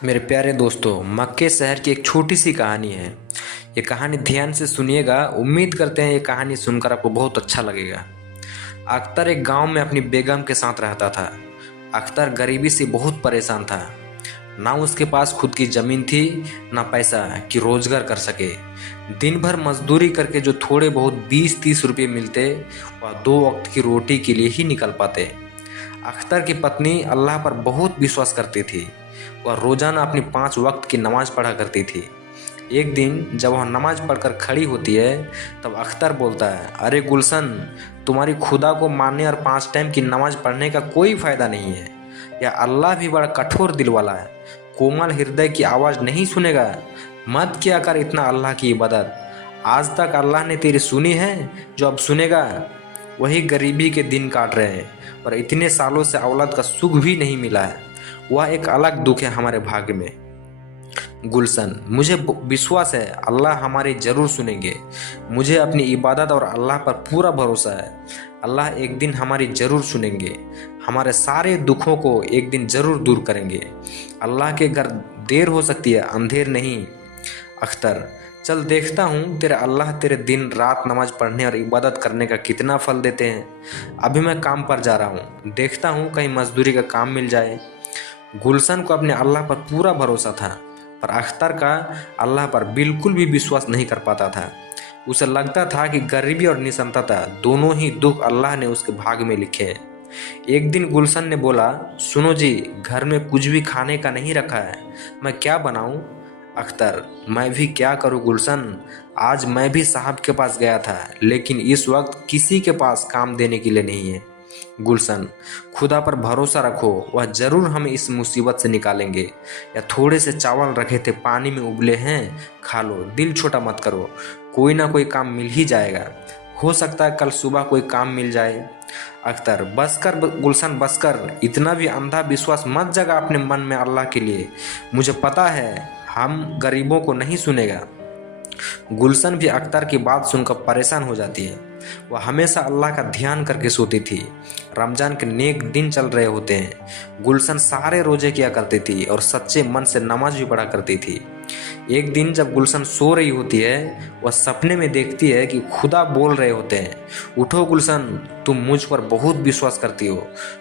मेरे प्यारे दोस्तों, मक्के शहर की एक छोटी सी कहानी है। ये कहानी ध्यान से सुनिएगा। उम्मीद करते हैं ये कहानी सुनकर आपको बहुत अच्छा लगेगा। अख्तर एक गांव में अपनी बेगम के साथ रहता था। अख्तर गरीबी से बहुत परेशान था। ना उसके पास खुद की जमीन थी, ना पैसा कि रोजगार कर सके। दिन भर मजदूरी करके जो थोड़े बहुत 20-30 रुपये मिलते, वह 2 वक्त की रोटी के लिए ही निकल पाते। अख्तर की पत्नी अल्लाह पर बहुत विश्वास करती थी। वह रोजाना अपनी 5 वक्त की नमाज पढ़ा करती थी। एक दिन जब वह नमाज पढ़कर खड़ी होती है, तब अख्तर बोलता है, अरे गुलशन, तुम्हारी खुदा को मानने और 5 टाइम की नमाज पढ़ने का कोई फायदा नहीं है। या अल्लाह भी बड़ा कठोर दिल वाला है, कोमल हृदय की आवाज़ नहीं सुनेगा। मत किया कर इतना अल्लाह की इबादत। आज तक अल्लाह ने तेरी सुनी है, जो अब सुनेगा। वही गरीबी के दिन काट रहे हैं और इतने सालों से औलाद का सुख भी नहीं मिला है। वह एक अलग दुख है हमारे भाग्य में। गुलशन, मुझे विश्वास है अल्लाह हमारी ज़रूर सुनेंगे। मुझे अपनी इबादत और अल्लाह पर पूरा भरोसा है। अल्लाह एक दिन हमारी ज़रूर सुनेंगे। हमारे सारे दुखों को एक दिन ज़रूर दूर करेंगे। अल्लाह के घर देर हो सकती है, अंधेर नहीं। अख्तर, चल देखता हूँ तेरा अल्लाह तेरे दिन रात नमाज पढ़ने और इबादत करने का कितना फल देते हैं। अभी मैं काम पर जा रहा हूँ, देखता हूँ कहीं मजदूरी का काम मिल जाए। गुलशन को अपने अल्लाह पर पूरा भरोसा था, पर अख्तर का अल्लाह पर बिल्कुल भी विश्वास नहीं कर पाता था। उसे लगता था कि गरीबी और निसंताता दोनों ही दुख अल्लाह ने उसके भाग में लिखे हैं। एक दिन गुलशन ने बोला, सुनो जी, घर में कुछ भी खाने का नहीं रखा है, मैं क्या बनाऊं? अख्तर, मैं भी क्या करूं गुलशन, आज मैं भी साहब के पास गया था, लेकिन इस वक्त किसी के पास काम देने के लिए नहीं है। गुलशन, खुदा पर भरोसा रखो, वह जरूर हमें इस मुसीबत से निकालेंगे। या थोड़े से चावल रखे थे, पानी में उबले हैं, खा लो, दिल छोटा मत करो, कोई ना कोई काम मिल ही जाएगा। हो सकता है कल सुबह कोई काम मिल जाए। अख्तर, बस कर गुलशन, बस कर, इतना भी अंधा विश्वास मत जगा अपने मन में अल्लाह के लिए। मुझे पता है हम गरीबों को नहीं सुनेगा। गुलशन भी अख्तर की बात सुनकर परेशान हो जाती है। वह हमेशा अल्लाह का ध्यान करके सोती थी। रमजान के नेक दिन चल रहे होते हैं। गुलशन सारे रोजे किया करती थी और सच्चे मन से नमाज भी पढ़ा करती थी। एक दिन जब गुलशन सो रही होती है, वह सपने में देखती है कि खुदा बोल रहे होते हैं, उठो गुलशन, तुम मुझ पर बहुत विश्वास करती हो,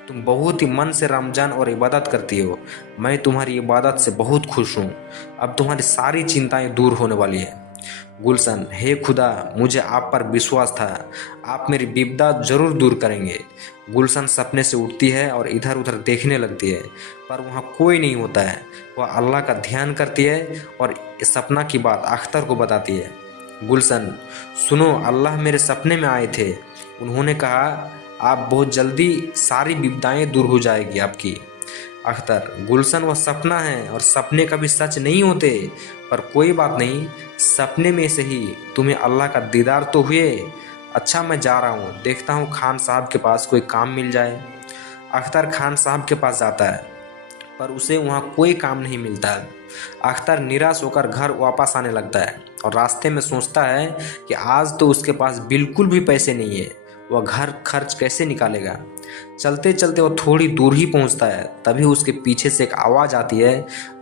तुम बहुत ही मन से रमजान और इबादत करती हो। मैं तुम्हारी इबादत से बहुत खुश हूँ। अब तुम्हारी सारी चिंताएं दूर होने वाली है। गुलशन, हे खुदा, मुझे आप पर विश्वास था, आप मेरी विपदा जरूर दूर करेंगे। गुलशन सपने से उठती है और इधर उधर देखने लगती है, पर वहाँ कोई नहीं होता है। वह अल्लाह का ध्यान करती है और इस सपना की बात अख्तर को बताती है। गुलशन, सुनो, अल्लाह मेरे सपने में आए थे। उन्होंने कहा आप बहुत जल्दी सारी विपदाएं दूर हो जाएगी आपकी। अख्तर, गुलशन, वह सपना है और सपने कभी सच नहीं होते, पर कोई बात नहीं, सपने में से ही तुम्हें अल्लाह का दीदार तो हुए। अच्छा, मैं जा रहा हूँ, देखता हूँ खान साहब के पास कोई काम मिल जाए। अख्तर खान साहब के पास जाता है, पर उसे वहाँ कोई काम नहीं मिलता है। अख्तर निराश होकर घर वापस आने लगता है और रास्ते में सोचता है कि आज तो उसके पास बिल्कुल भी पैसे नहीं है, वह घर खर्च कैसे निकालेगा। चलते चलते वो थोड़ी दूर ही पहुंचता है, तभी उसके पीछे से एक आवाज़ आती है,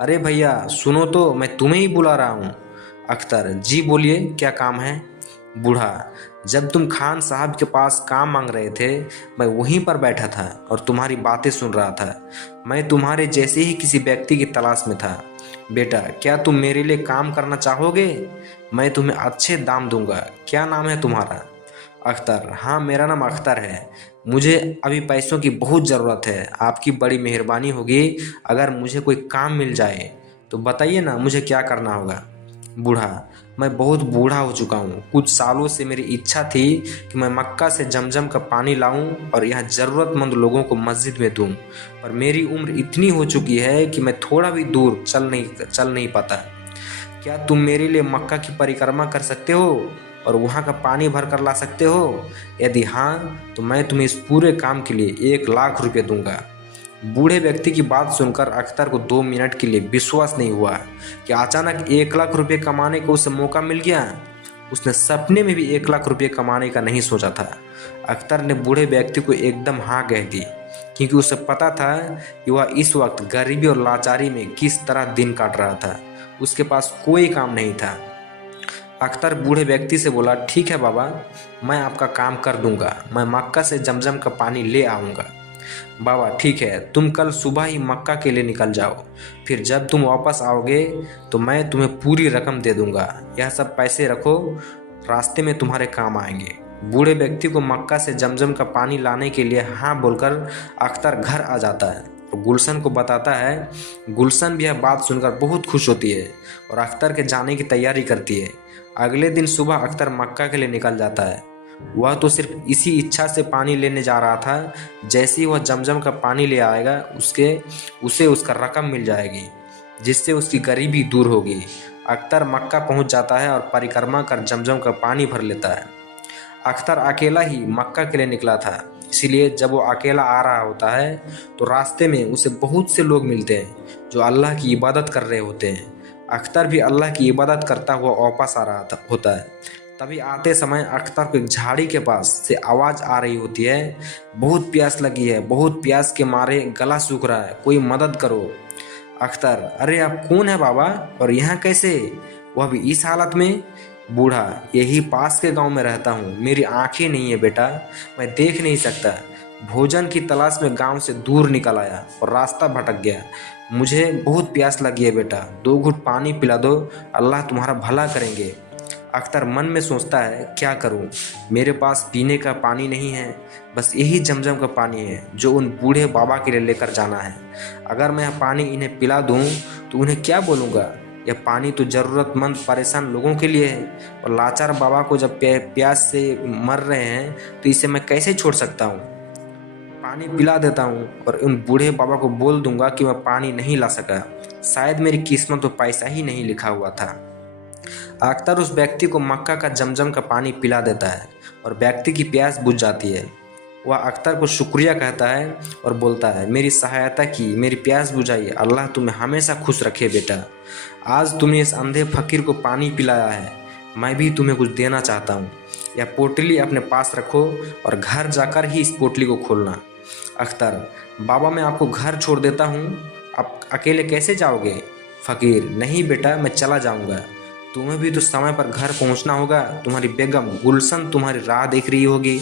अरे भैया सुनो तो, मैं तुम्हें ही बुला रहा हूँ। अख्तर, जी बोलिए, क्या काम है? बूढ़ा, जब तुम खान साहब के पास काम मांग रहे थे, मैं वहीं पर बैठा था और तुम्हारी बातें सुन रहा था। मैं तुम्हारे जैसे ही किसी व्यक्ति की तलाश में था। बेटा, क्या तुम मेरे लिए काम करना चाहोगे? मैं तुम्हें अच्छे दाम दूंगा। क्या नाम है तुम्हारा? अख्तर, हाँ, मेरा नाम अख्तर है। मुझे अभी पैसों की बहुत ज़रूरत है, आपकी बड़ी मेहरबानी होगी अगर मुझे कोई काम मिल जाए तो बताइए ना, मुझे क्या करना होगा। बूढ़ा, मैं बहुत बूढ़ा हो चुका हूँ। कुछ सालों से मेरी इच्छा थी कि मैं मक्का से जमजम का पानी लाऊं और यहाँ ज़रूरतमंद लोगों को मस्जिद में दूं, पर मेरी उम्र इतनी हो चुकी है कि मैं थोड़ा भी दूर चल नहीं पाता। क्या तुम मेरे लिए मक्का की परिक्रमा कर सकते हो और वहाँ का पानी भर कर ला सकते हो? यदि हाँ, तो मैं तुम्हें इस पूरे काम के लिए 1 लाख रुपये दूंगा। बूढ़े व्यक्ति की बात सुनकर अख्तर को 2 मिनट के लिए विश्वास नहीं हुआ कि अचानक 1 लाख रुपये कमाने का उसे मौका मिल गया। उसने सपने में भी 1 लाख रुपये कमाने का नहीं सोचा था। अख्तर ने बूढ़े व्यक्ति को एकदम हाँ कह दी क्योंकि उसे पता था कि वह इस वक्त गरीबी और लाचारी में किस तरह दिन काट रहा था। उसके पास कोई काम नहीं था। अख्तर बूढ़े व्यक्ति से बोला, ठीक है बाबा, मैं आपका काम कर दूंगा, मैं मक्का से जमजम का पानी ले आऊँगा। बाबा, ठीक है, तुम कल सुबह ही मक्का के लिए निकल जाओ, फिर जब तुम वापस आओगे तो मैं तुम्हें पूरी रकम दे दूंगा। यह सब पैसे रखो, रास्ते में तुम्हारे काम आएंगे। बूढ़े व्यक्ति को मक्का से जमजम का पानी लाने के लिए हाँ बोलकर अख्तर घर आ जाता है और गुलशन को बताता है। गुलशन भी यह बात सुनकर बहुत खुश होती है और अख्तर के जाने की तैयारी करती है। अगले दिन सुबह अख्तर मक्का के लिए निकल जाता है। वह तो सिर्फ इसी इच्छा से पानी लेने जा रहा था, जैसे ही वह जमजम का पानी ले आएगा उसे उसका रकम मिल जाएगी, जिससे उसकी गरीबी दूर होगी। अख्तर मक्का पहुंच जाता है और परिक्रमा कर जमजम का पानी भर लेता है। अख्तर अकेला ही मक्का के लिए निकला था, इसीलिए जब वो अकेला आ रहा होता है तो रास्ते में उसे बहुत से लोग मिलते हैं जो अल्लाह की इबादत कर रहे होते हैं। अख्तर भी अल्लाह की इबादत करता हुआ वापस आ रहा होता है। तभी आते समय अख्तर को एक झाड़ी के पास से आवाज़ आ रही होती है, बहुत प्यास लगी है, बहुत प्यास के मारे गला सूख रहा है, कोई मदद करो। अख्तर, अरे आप कौन है बाबा, और यहाँ कैसे, वह भी इस हालत में? बूढ़ा, यही पास के गांव में रहता हूँ, मेरी आंखें नहीं है बेटा, मैं देख नहीं सकता। भोजन की तलाश में गांव से दूर निकल आया और रास्ता भटक गया। मुझे बहुत प्यास लगी है बेटा, 2 घूंट पानी पिला दो, अल्लाह तुम्हारा भला करेंगे। अख्तर मन में सोचता है, क्या करूं, मेरे पास पीने का पानी नहीं है, बस यही जमजम का पानी है जो उन बूढ़े बाबा के लिए लेकर जाना है। अगर मैं यह पानी इन्हें पिला दूं तो उन्हें क्या बोलूँगा? यह पानी तो ज़रूरतमंद परेशान लोगों के लिए है और लाचार बाबा को जब प्यास से मर रहे हैं तो इसे मैं कैसे छोड़ सकता हूँ? पानी पिला देता हूँ और उन बूढ़े बाबा को बोल दूंगा कि मैं पानी नहीं ला सका, शायद मेरी किस्मत तो पैसा ही नहीं लिखा हुआ था। अख्तर उस व्यक्ति को मक्का का जमजम का पानी पिला देता है और व्यक्ति की प्यास बुझ जाती है। वह अख्तर को शुक्रिया कहता है और बोलता है, मेरी सहायता की, मेरी प्यास बुझाई, अल्लाह तुम्हें हमेशा खुश रखे बेटा। आज तुमने इस अंधे फकीर को पानी पिलाया है, मैं भी तुम्हें कुछ देना चाहता हूँ। यह पोटली अपने पास रखो और घर जाकर ही इस पोटली को खोलना। अख्तर, बाबा मैं आपको घर छोड़ देता हूँ, आप अकेले कैसे जाओगे? फकीर, नहीं बेटा, मैं चला जाऊँगा, तुम्हें भी तो समय पर घर पहुंचना होगा, तुम्हारी बेगम गुलशन तुम्हारी राह देख रही होगी।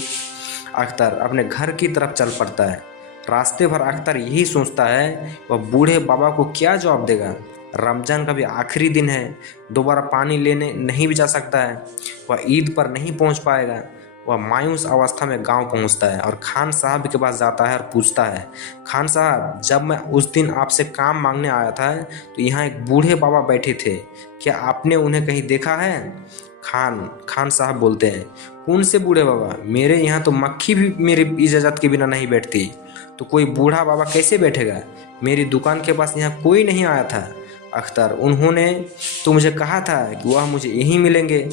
अख्तर अपने घर की तरफ चल पड़ता है। रास्ते भर अख्तर यही सोचता है, वह बूढ़े बाबा को क्या जवाब देगा। रमजान का भी आखिरी दिन है, दोबारा पानी लेने नहीं भी जा सकता है, वह ईद पर नहीं पहुंच पाएगा। वह मायूस अवस्था में गांव पहुंचता है और खान साहब के पास जाता है और पूछता है, खान साहब, जब मैं उस दिन आपसे काम मांगने आया था तो यहाँ एक बूढ़े बाबा बैठे थे, क्या आपने उन्हें कहीं देखा है? खान साहब बोलते हैं, कौन से बूढ़े बाबा, मेरे यहाँ तो मक्खी भी मेरी इजाज़त के बिना नहीं बैठती, तो कोई बूढ़ा बाबा कैसे बैठेगा? मेरी दुकान के पास यहाँ कोई नहीं आया था। अख्तर, उन्होंने तो मुझे कहा था कि वह मुझे यहीं मिलेंगे।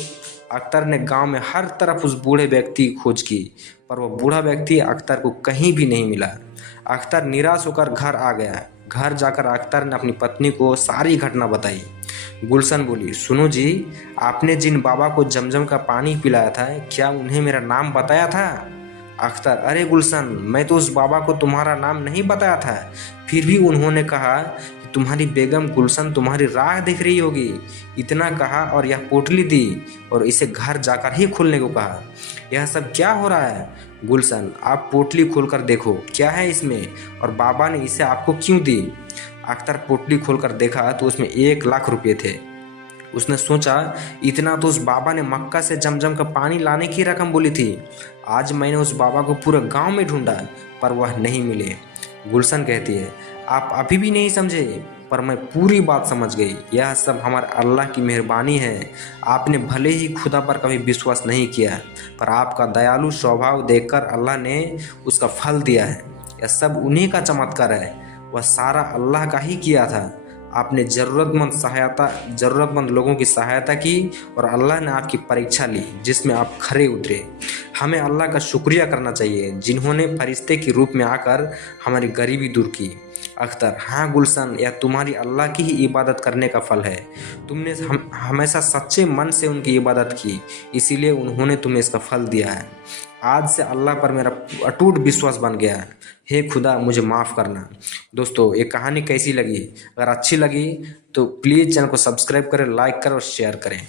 अख्तर ने गांव में हर तरफ उस बूढ़े व्यक्ति की खोज की, पर वह बूढ़ा व्यक्ति अख्तर को कहीं भी नहीं मिला। अख्तर निराश होकर घर आ गया। घर जाकर अख्तर ने अपनी पत्नी को सारी घटना बताई। गुलशन बोली, सुनो जी, आपने जिन बाबा को जमजम का पानी पिलाया था, क्या उन्हें मेरा नाम बताया था? अख्तर, अरे गुलशन, मैं तो उस बाबा को तुम्हारा नाम नहीं बताया था, फिर भी उन्होंने कहा कि तुम्हारी बेगम गुलशन तुम्हारी राह देख रही होगी। इतना कहा और यह पोटली दी और इसे घर जाकर ही खोलने को कहा। यह सब क्या हो रहा है? गुलशन, आप पोटली खोलकर देखो, क्या है इसमें, और बाबा ने इसे आपको क्यों दी? अख्तर पोटली खोलकर देखा तो उसमें 1 लाख रुपये थे। उसने सोचा, इतना तो उस बाबा ने मक्का से जमजम का पानी लाने की रकम बोली थी। आज मैंने उस बाबा को पूरे गांव में ढूंढा पर वह नहीं मिले। गुलशन कहती है, आप अभी भी नहीं समझे, पर मैं पूरी बात समझ गई। यह सब हमारे अल्लाह की मेहरबानी है। आपने भले ही खुदा पर कभी विश्वास नहीं किया, पर आपका दयालु स्वभाव देखकर अल्लाह ने उसका फल दिया है। यह सब उन्हीं का चमत्कार है, वह सारा अल्लाह का ही किया था। आपने ज़रूरतमंद लोगों की सहायता की और अल्लाह ने आपकी परीक्षा ली, जिसमें आप खरे उतरे। हमें अल्लाह का शुक्रिया करना चाहिए, जिन्होंने फरिश्ते के रूप में आकर हमारी गरीबी दूर की। अख्तर, हाँ गुलशन, यह तुम्हारी अल्लाह की ही इबादत करने का फल है। तुमने हमेशा सच्चे मन से उनकी इबादत की, इसीलिए उन्होंने तुम्हें इसका फल दिया है। आज से अल्लाह पर मेरा अटूट विश्वास बन गया है। हे खुदा मुझे माफ़ करना। दोस्तों ये कहानी कैसी लगी? अगर अच्छी लगी तो प्लीज़ चैनल को सब्सक्राइब करें, लाइक करें और शेयर करें।